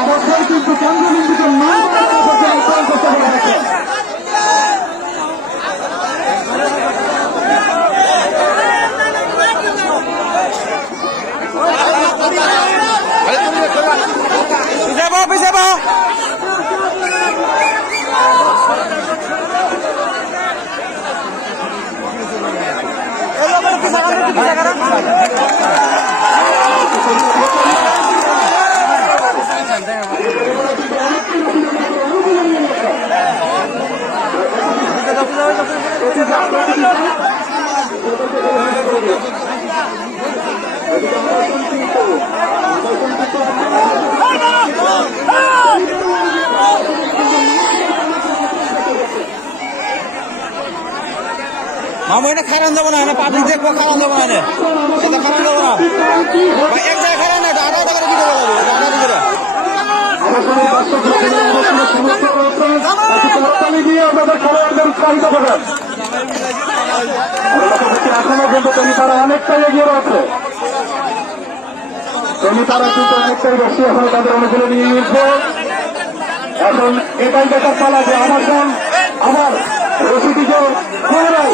অবশ্যই কিন্তু কেন্দ্রবিন্দুকে করতে বলা হচ্ছে। মামু এটা খারান যাবো না, পাবলিক দেখবো, খারান যাবো না, এটা খারান যাবো না, এক জায়গায় খারান না, এটা আধা আধা করে ভিডিও বানাবো, এটা আধা আধা করে। এখনো কিন্তু তারা অনেকটাই এগিয়ে রয়েছে, তারা কিন্তু অনেকটাই বেশি এখন তাদের অনুকূলে নিয়ে নিচ্ছে। এখন এটাই দেখার পালা যে আমার রশিদিকে পুনরায়